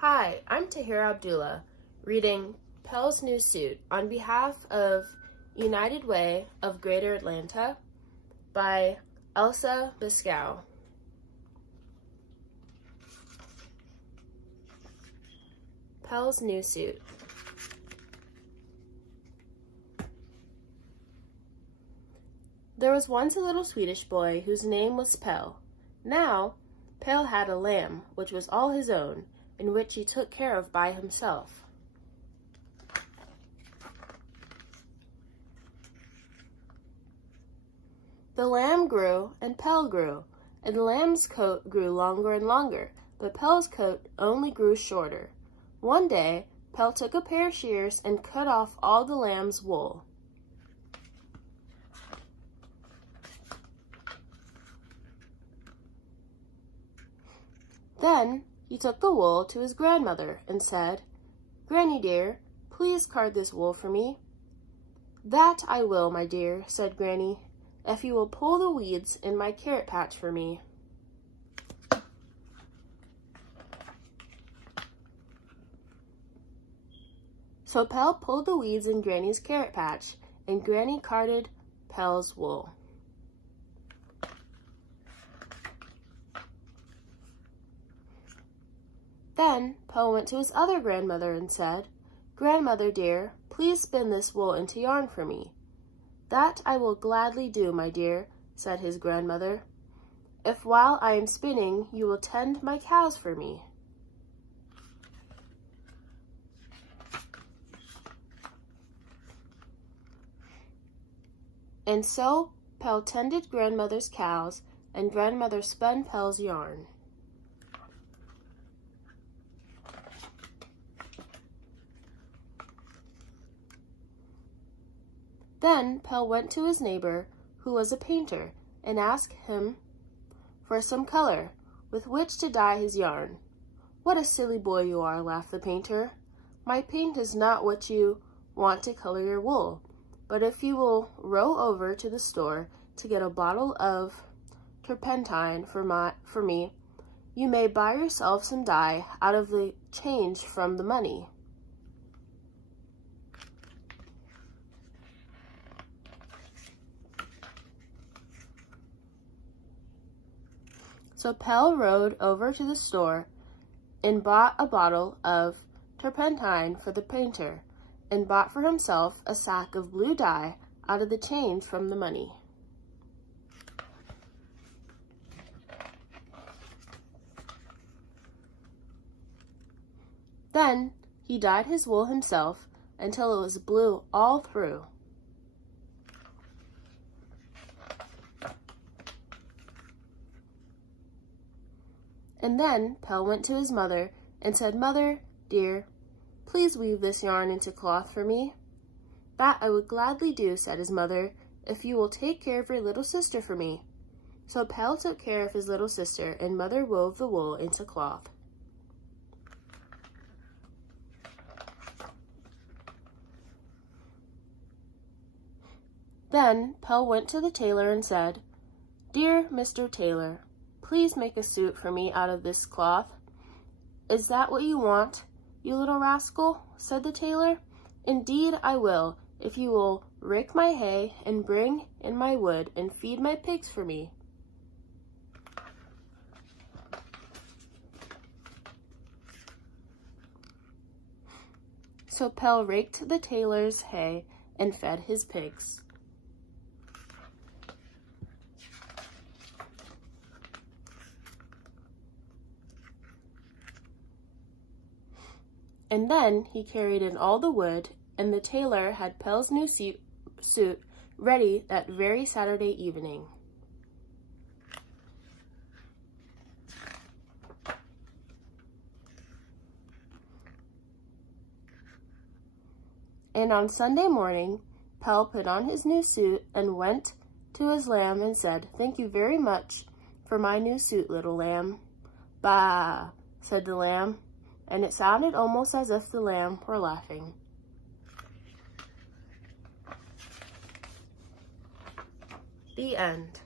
Hi, I'm Tahirah Abdullah, reading Pelle's New Suit on behalf of United Way of Greater Atlanta by Elsa Beskow. Pelle's New Suit. There was once a little Swedish boy whose name was Pelle. Now, Pelle had a lamb, which was all his own, and which he took care of by himself. The lamb grew, and Pelle grew, and the lamb's coat grew longer and longer, but Pelle's coat only grew shorter. One day, Pelle took a pair of shears and cut off all the lamb's wool. Then he took the wool to his grandmother and said, "Granny dear, please card this wool for me." "That I will, my dear," said Granny, "if you will pull the weeds in my carrot patch for me." So Pelle pulled the weeds in Granny's carrot patch, and Granny carded Pelle's wool. Then Pelle went to his other grandmother and said, "Grandmother dear, please spin this wool into yarn for me." "That I will gladly do, my dear," said his grandmother, "if while I am spinning you will tend my cows for me." And so Pelle tended grandmother's cows, and grandmother spun Pelle's yarn. Then Pelle went to his neighbor, who was a painter, and asked him for some color with which to dye his yarn. "What a silly boy you are," laughed the painter. "My paint is not what you want to color your wool, but if you will row over to the store to get a bottle of turpentine for me, you may buy yourself some dye out of the change from the money." So Pelle rode over to the store and bought a bottle of turpentine for the painter, and bought for himself a sack of blue dye out of the change from the money. Then he dyed his wool himself until it was blue all through. And then Pelle went to his mother and said, "Mother, dear, please weave this yarn into cloth for me." "That I would gladly do," said his mother, "if you will take care of your little sister for me." So Pelle took care of his little sister, and mother wove the wool into cloth. Then Pelle went to the tailor and said, "Dear Mr. Tailor, please make a suit for me out of this cloth." "Is that what you want, you little rascal?" said the tailor. "Indeed I will, if you will rake my hay and bring in my wood and feed my pigs for me." So Pelle raked the tailor's hay and fed his pigs. And then he carried in all the wood, and the tailor had Pelle's new suit ready that very Saturday evening. And on Sunday morning, Pelle put on his new suit and went to his lamb and said, "Thank you very much for my new suit, little lamb." "Bah," said the lamb, and it sounded almost as if the lamb were laughing. The end.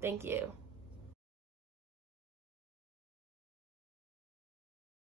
Thank you.